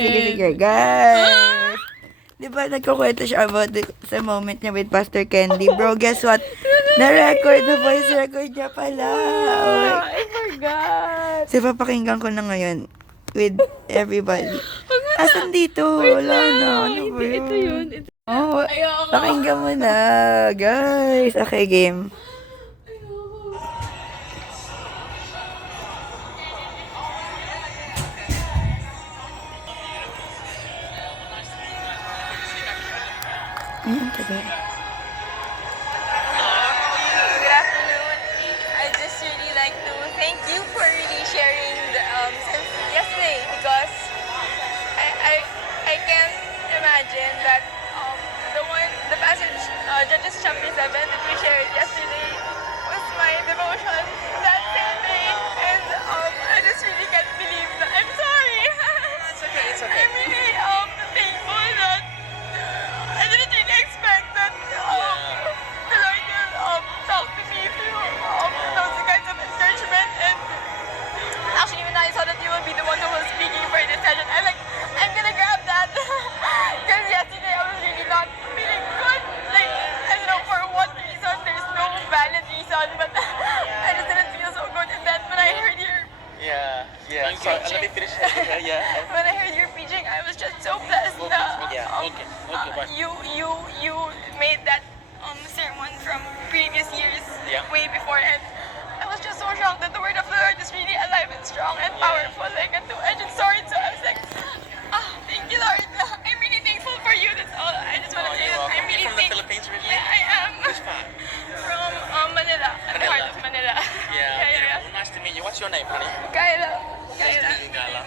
figure, guys. Di ba nagkukwento siya about sa moment niya with Pastor Candy? Bro, guess what? Na-record, na voice record niya pala. I forgot. So, papakinggan ko na ngayon with everybody. Asan dito? Wala na. Ano ba yun? Ito yun. Oh, pakinggan mo na, guys. Okay, game. Ayan, tagal. Good afternoon. I just really like to thank you for really sharing the since yesterday because I can't imagine that the passage Judges chapter 7 that we shared yesterday was my devotion that same day, and I just really can't believe that. I'm sorry. It's okay, it's okay. I'm really thankful that I didn't really expect that the Lord will talk to me through those kinds of encouragement. And actually, when I saw that you will be the one who was speaking for this session, I'm gonna grab that. Because yesterday I was really not feeling good. Like, I don't know for what reason. There's no valid reason, but I just didn't feel so good. And then when I heard your Yeah. So let me finish. Yeah. when I heard your preaching, I was just so blessed. You made that sermon from previous years, Yeah. way before, and I was just so shocked that the word of the Lord is really alive and strong and powerful, like a two-edged sword. So I was like, thank you, Lord. I'm really thankful for you. That's all. I just want to say that I'm really From the Philippines, really? Yeah, I am. Which part? From Manila, at the heart of Manila. Yeah. yeah. Beautiful. Nice to meet you. What's your name, honey? Kyla. Gala.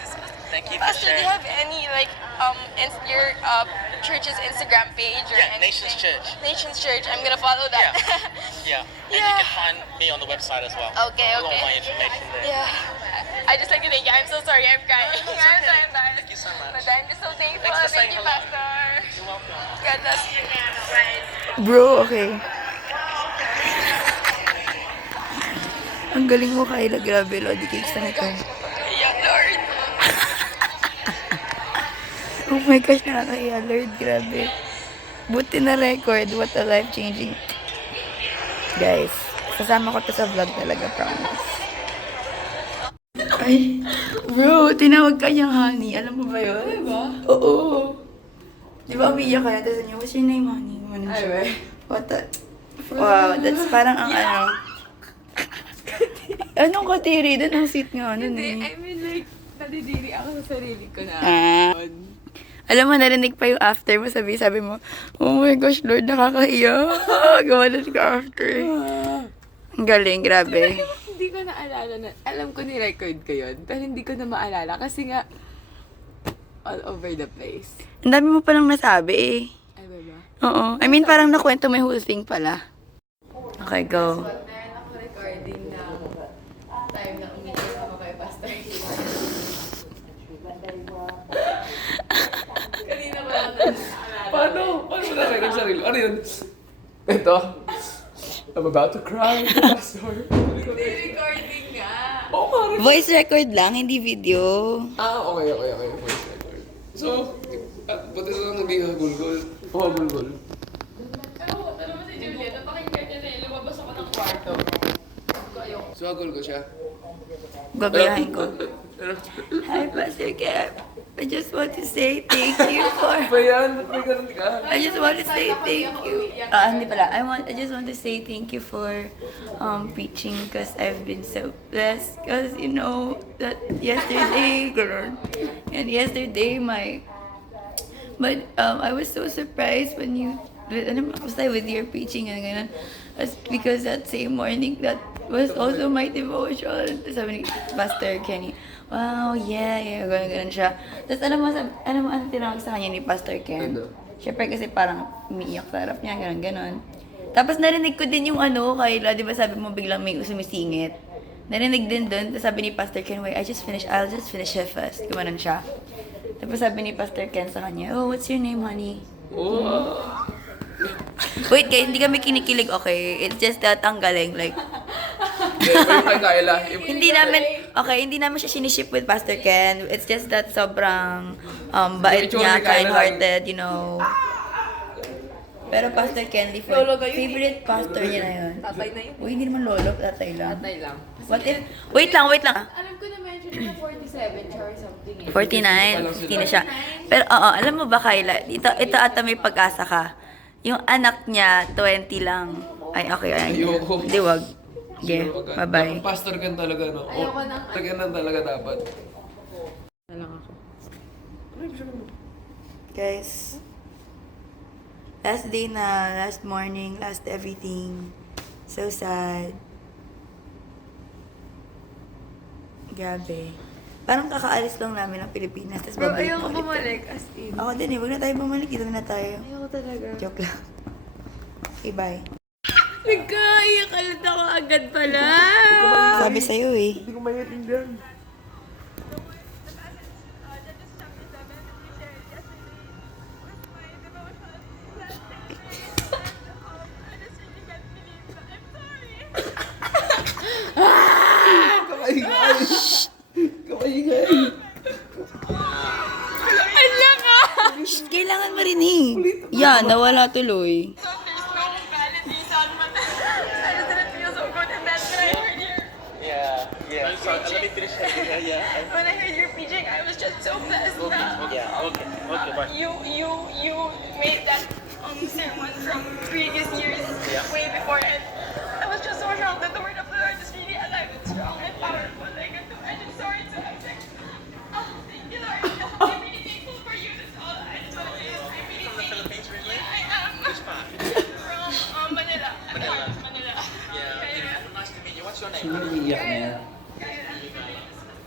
Thank you for Pastor, do you sharing. have any your church's Instagram page or Yeah, anything? Nations Church. Nations Church. I'm gonna follow that. Yeah. And you Yeah. can find me on the website as well. Okay, With all okay. my information there. Yeah. I just like to thank you. I'm so sorry. I'm crying. No, it's I'm so okay. embarrassed. Thank you so much. But I'm just so thankful. Thanks for Thank saying you, hello. Pastor. You're welcome. God bless you. Bro, okay. Ang galing mo, Kyla. Grabe, Lodi Cakes na ito. Yeah, Lord. Oh my gosh, nakakahiya, Lord. Grabe. Buti na record. What a life-changing. Guys, kasama ko to sa vlog talaga, promise. Ay, bro, tinawag ka niyang honey. Alam mo ba yun? Diba? Oo. Di ba umiyak ka na? Tapos niya, what's your name, honey? Ano Ay, siya? ba? What the... Wow, that's parang ang ano... Anong katiri? Doon ang seat nga. Ano Hindi, eh. I mean like, nadidiri ako sa sarili ko na. Alam mo, narinig pa yung after mo, sabi mo, oh my gosh, Lord, nakakahiya. Gumalan ka after. Ang galing, grabe. Hindi ko naalala na, alam ko ni-record ko yun, pero hindi ko na maalala kasi nga, all over the place. Ang dami mo palang nasabi eh. Ay, ba? Oo. I mean, parang nakwento mo yung whole thing pala. Okay, go. Meron ako recording na time na umiyak ako kay Pastor. Kanina ko lang naalala. Paano? Paano mo na-record sarili? Ano yun? Ito. I'm about to cry, Pastor. Hindi recording nga. Oo, parang. Voice record lang, hindi video. Okay. Voice record. So, buti na lang hindi hagulgol. O hagulgol. Alam mo si Julia, napakinggan niya na eh. Lumabas ako ng kwarto. So, hagulgol siya. Gagayahin ko. Hi, Pastor Kev. I just want to say thank you for... Pa yan? Ba't may ganun ka? I just want to say thank you. Hindi pala. I just want to say thank you for preaching because I've been so blessed. Because you know that yesterday, and yesterday but I was so surprised when you, basta with your preaching and ganun. Because that same morning, that was also my devotion. Sabi ni Pastor Kenny, wow, yeah, ganun siya. Tapos alam mo ano tinawag sa kanya ni Pastor Ken? Ano? Siyempre kasi parang umiiyak sa harap niya, ganon. Tapos narinig ko din yung Kayla, di ba sabi mo biglang may sumisingit. Narinig din doon, tapos sabi ni Pastor Ken, wait, I'll just finish it first. Gumanon siya. Tapos sabi ni Pastor Ken sa kanya, oh, what's your name, honey? Oh. Wait, guys, hindi kami kinikilig, okay? It's just that ang galing, like, Iba yung kay Kyla. hindi namin, Okay, hindi namin siya siniship with Pastor Ken. It's just that sobrang bait Itsura niya, ni Kyla kind-hearted, you know. Pero Pastor Ken, Lolo kayo, favorite pastor niya na yun. Tatay na yun. Uy, hindi naman lolo, tatay lang. Tatay lang. What if, wait lang. Alam ko na mention na 47 siya or something eh. 49, 50 na siya. Pero oo, alam mo ba Kyla, ito ata may pag-asa ka. Yung anak niya, 20 lang. Ay, okay, Ayoko. Hindi, wag. Okay, bye-bye. Pastor ka talaga, no? Ayoko nang- Ganun talaga dapat. Na lang ako. Guys, last day na, last morning, last everything. So sad. Grabe. Parang kakaalis lang namin ng Pilipinas, tapos Bro, babalik ayoko ulit kami. bumalik. As in. Ako din eh, wag na tayo bumalik, dito na tayo. Ayoko talaga. Joke lang. Okay, bye. Nagkaiyak ulit ako agad pala. Sabi sa'yo eh. Hindi ko maintindihan. Kamaingay! Kamaingay! Shh, kailangan marinig. Yan, nawala tuloy. So there's no validation, but I just didn't feel so good. And then when I heard your Yeah. I'm sorry. Let me finish. Yeah. when I heard your preaching, I was just so blessed. That Yeah. Okay. Bye. you made that sermon from previous years way before, and I was just so shocked that the word of the Lord is really alive and strong and powerful. Like I just saw it, so I was like, oh, thank you, Lord. I'm really thankful for you. That's all I just want to say. Is I'm really From the thankful. Philippines, really? I am Which part? from Manila. Manila. Manila. Yeah. Beautiful. Nice to meet you. What's your name? Umiiyak na yan.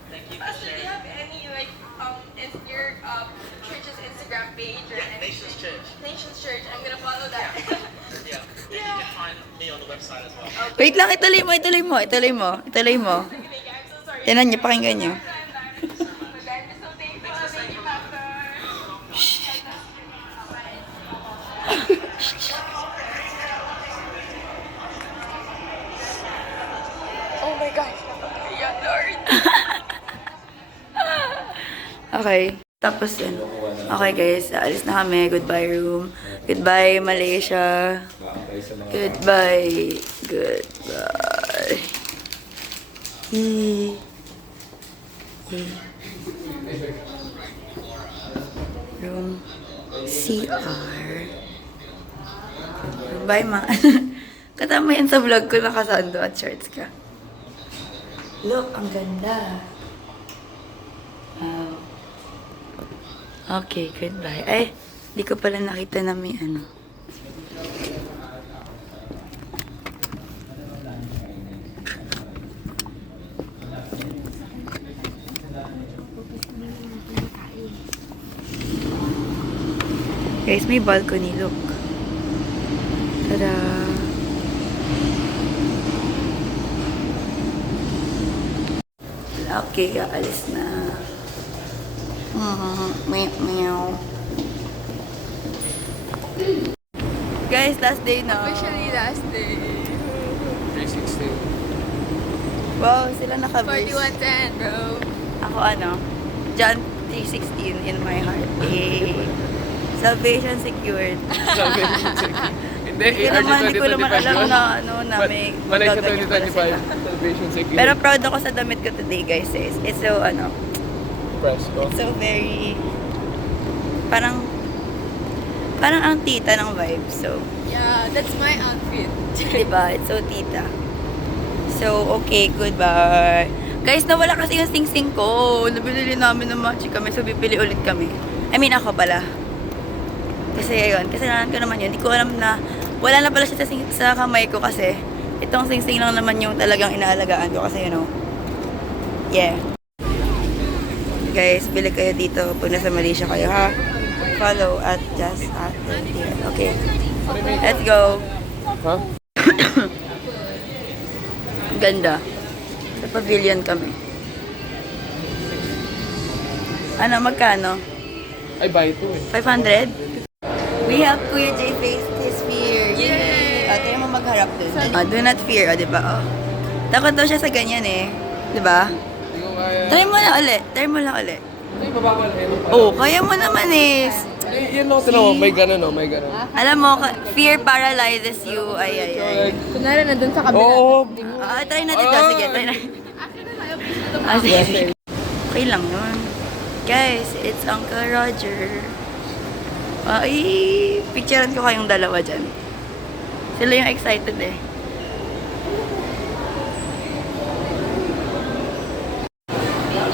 Thank you for Pastor, do you sharing. have any like your church's Instagram page or anything? Nations Church. Nations Church. I'm gonna follow that. Yeah. You can find me on the website as well. Wait lang, ituloy mo. I'm so sorry. Tinan niyo, pakinggan niyo. I'm just so thankful. Thank you, Pastor. Oh my gosh. Yeah, Lord. Okay. Tapos yun. Okay guys, aalis na kami. Goodbye room. Goodbye Malaysia. Goodbye. Goodbye. Yee. Yee. Room CR. Bye ma. Katama yan sa vlog ko, nakasando at shorts ka. Look, ang ganda. Wow. Okay, goodbye. Ay, di ko pala nakita na may ano. Guys, may balcony, look. Tada! Okay, aalis na. Meow. Guys, last day na. Officially last day. 316. Wow, sila naka-verse. 4110, bro. Ako ano? John 3:16 in my heart. Yay! Salvation secured. Sabi ni Hindi, Hindi ko naman alam na ano na may Malaysia gaganyan pala 2025. sila. Salvation Security. Pero proud ako sa damit ko today, guys. It's so ano, Presto. it's so very parang ang tita ng vibe. So, Yeah, that's my outfit. diba? It's so tita. So, okay, goodbye. Guys, nawala kasi yung sing-sing ko. Nabili namin ng matcha kami, so bibili ulit kami. I mean, ako pala. Kasi ayun, kasalanan ko naman yun. Hindi ko alam na, wala na pala siya sa kamay ko kasi itong sing-sing lang naman yung talagang inaalagaan ko kasi, you know. Yeah. Guys, bili kayo dito pag nasa Malaysia kayo, ha? Follow at just after here. Okay. Let's go. Ha? Ganda. Sa pavilion kami. Ano, magkano? Ay, buy ito eh. 500? We have Kuya J face his fear. Yay! Tayo mo magharap dun. Do not fear, o, diba? Oh. Takot daw siya sa ganyan eh. Diba? Hindi ko kaya. Try mo na ulit. Try mo lang ulit. Ay, mababa na yun. Oh, kaya mo naman eh. Yan lang, tinan mo, may gano'n, no? May gano'n. Alam mo, fear paralyzes you. Ay. Kunwari nandun sa kabila. Oo. Try natin to. Sige, try na. Sige. Okay lang yun. Guys, it's Uncle Roger. Ay, picturean ko kayong dalawa dyan. Sila yung excited eh.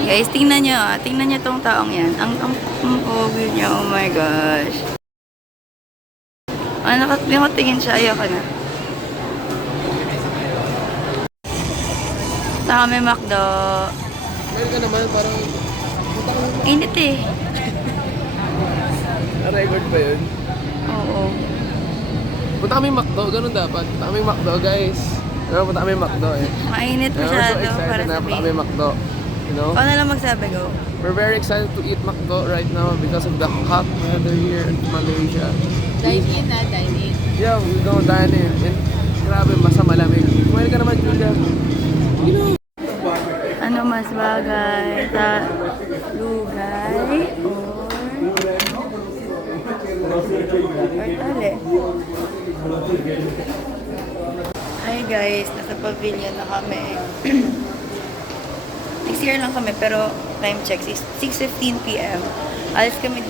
Guys, tingnan nyo. Tingnan nyo tong taong yan. Ang pogi niya. Oh my gosh. Nakatingin siya. Ayoko na. Sa kami McDo. Meron ka naman, parang... Init eh. Record ba yun? Oo. Punta kami McDo, ganun dapat. Punta kami McDo, guys. Pero punta kami McDo eh. Mainit We're so masyado para excited na punta kami sabihin. McDo. You know? Ako na lang magsabi, go. We're very excited to eat McDo right now because of the hot weather here in Malaysia. Dine in na, dine in. Yeah, we go dine in. And grabe, masa malamig. Kumain ka naman, Julia. You know? Ano mas bagay sa lugay or tali? Hi guys, nasa pavilion na kami. Next year lang kami pero time check, 6:15 p.m. Alis kami,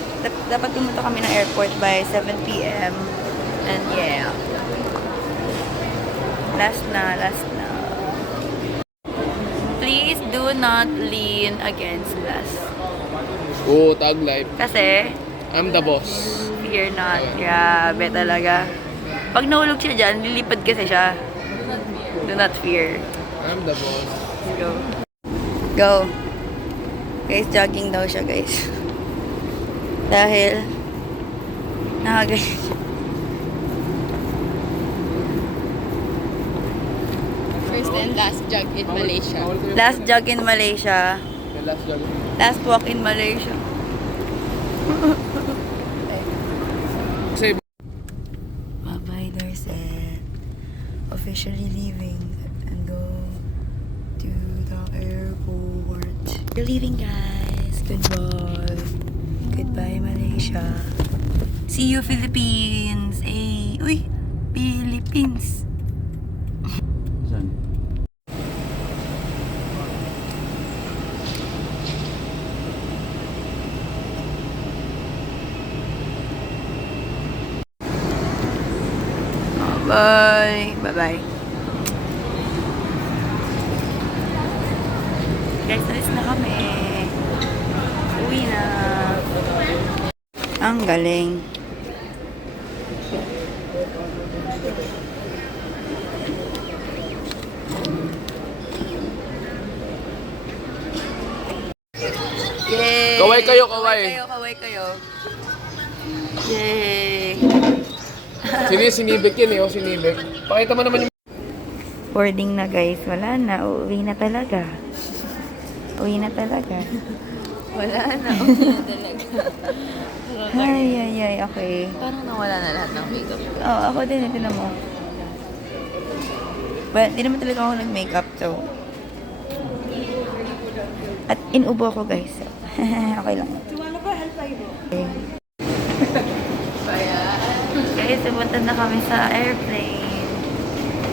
dapat pumunta kami ng airport by 7 p.m. And yeah. Last na. Please do not lean against glass. Oh, tag life. Kasi, I'm the boss. fear not. Grabe talaga. Pag nahulog siya dyan, lilipad kasi siya. Do not fear. I'm the boss. Go. Go. Guys, jogging daw siya, guys. Dahil, nakaganyan. First and last jog in Malaysia. Last jog in Malaysia. Yung last jog. Last walk in Malaysia. Kasi, Bye-bye, Dorset. Officially leaving and go to the airport. We're leaving, guys. Goodbye. Goodbye, Malaysia. See you, Philippines. Hey, uy, Philippines. Bye. Bye-bye. Guys, alis na kami. Uwi na. Ang galing. Yay! Kaway kayo, kaway. Kaway kayo. Yay! sinibik yan eh, oh, sinibik. Pakita mo naman yung... Boarding na guys, wala na. Uuwi na talaga. Uwi na talaga. Wala na, okay na talaga. Ay, okay. Parang nawala na lahat ng makeup. Oo, ako din, tinan mo. Well, di naman talaga ako nag-makeup, so. At inubo ako guys, so. Okay lang. Okay. Guys, pumunta na kami sa airplane.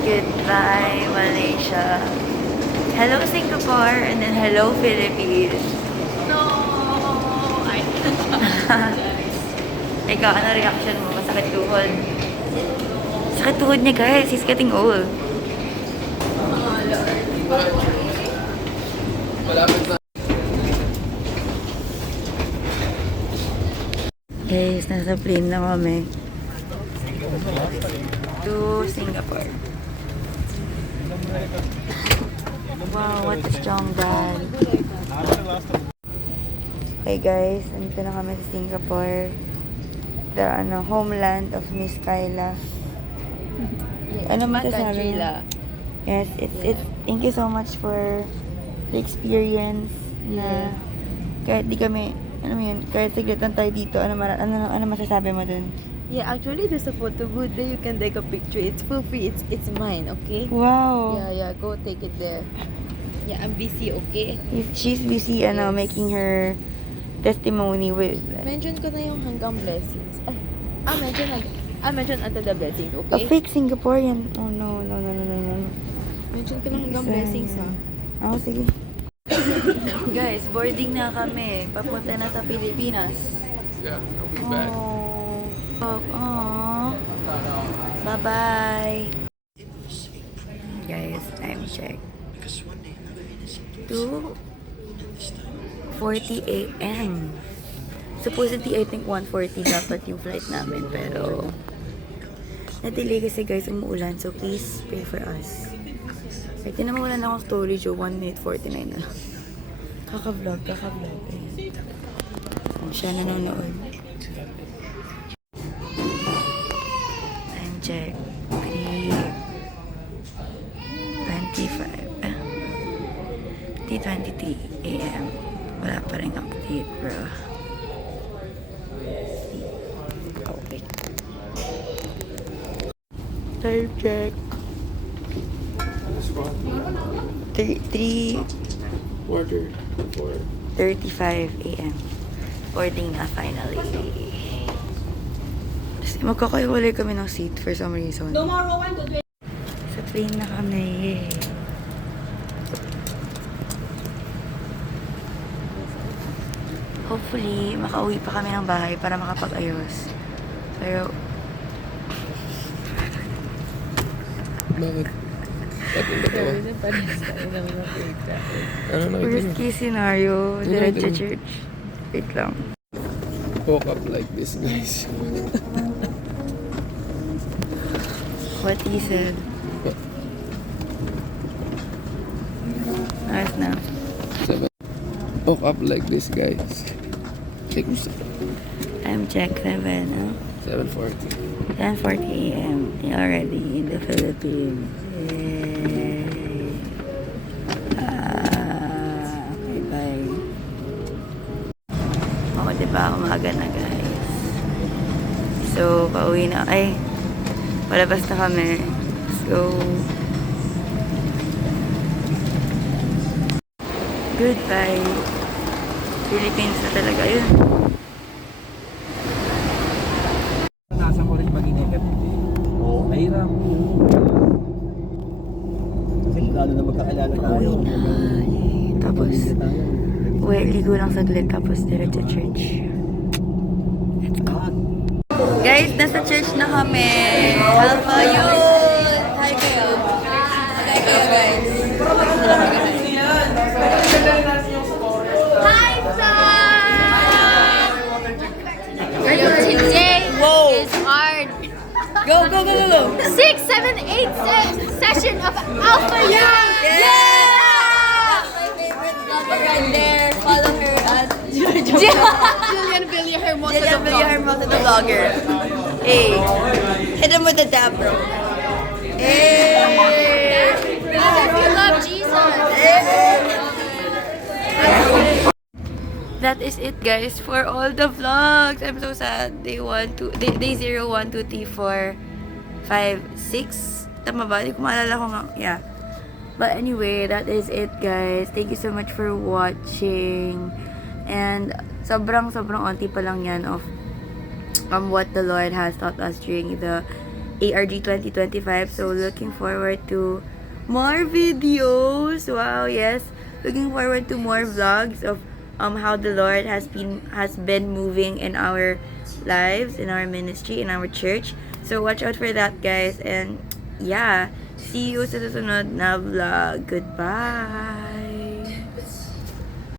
Goodbye, Malaysia. Hello, Singapore, and then hello, Philippines. No! Ikaw, ano reaction mo? Masakit tuhod. Sakit tuhod niya, guys. He's getting old. Malapit na. Guys, nasa plane na kami. To Singapore. Wow, what a strong dad. Hey guys, nandito na kami sa Singapore. The homeland of Miss Kyla. Ano masasabi mo? Yes, it's thank you so much for the experience na kahit di kami, kahit saglit lang tayo dito, ano masasabi mo dun? Yeah, actually, there's a photo booth there. You can take a picture. It's for free. It's mine, okay? Wow! Yeah, go take it there. Yeah, I'm busy, okay? She's busy, making her testimony with... Mention ko na yung hanggang blessings. Mention until the blessings, A okay? fake Singaporean. Oh, no. Mention ko na hanggang blessings, ha? Oo, sige. Guys, boarding na kami. Papunta na sa Pilipinas. Yeah, I'll be back. Oh. Bye-bye. Guys, time check. 2:40 a.m. Supposedly, I think 1:40 dapat yung flight namin. Pero, na-delay kasi guys, umuulan. So, please pray for us. Kahit yun naman wala na akong storage. 1 minute 49 na lang. Kaka-vlog. Siya nanonood. Time check. 3:23 a.m. Wala pa rin update, bro. Okay. Time check. 3:35 a.m. Boarding na finally. Kasi magkakaiwalay kami ng seat for some reason. Sa plane na kami. Hopefully, makauwi pa kami ng bahay para makapag-ayos. Pero, Bakit? Ba't yung batawa? Ano nakita worst niyo? case scenario, Ano diretso nakita niyo? church. Wait lang. Woke up like this, guys. What he said. Ayos na. Woke up like this, guys. Check mo sa Time check 7, no? 7:40. 10:40 a.m. You're already in the Philippines. Yay. Okay, bye. Oo, diba? Umaga na, guys. So, pauwi na. Ay, palabas na kami. Let's go. Goodbye. Philippines na talaga yun. Nasa ko rin maging FD. Oo, mahirap. Kasi lalo na magkakilala tayo. Pauwi na. Yay. Tapos, ligo lang saglit. Tapos, diretso church. Let's go. Guys, nasa church na kami. Alpha yun! Hi kayo. Hi kayo, guys. Today is our Go! 6, 7, 8 session of Alpha Young! Yeah! That's my favorite vlogger right there. Follow her at Julian Villahermosa, the Jillian Villahermosa, the vlogger. Hey, hit him with the dab, bro. Hey! If you love Jesus. That is it, guys, for all the vlogs. I'm so sad. Day 0, 1, 2, 3, 4, 5, 6. Tama ba? Hindi ko maalala kung yeah. But anyway, that is it, guys. Thank you so much for watching. And sobrang onti pa lang yan of what the Lord has taught us during the ARG 2025. So looking forward to more videos. Wow, yes. Looking forward to more vlogs of how the Lord has been moving in our lives, in our ministry, in our church. So watch out for that, guys. And yeah, see you sa susunod na vlog. Goodbye.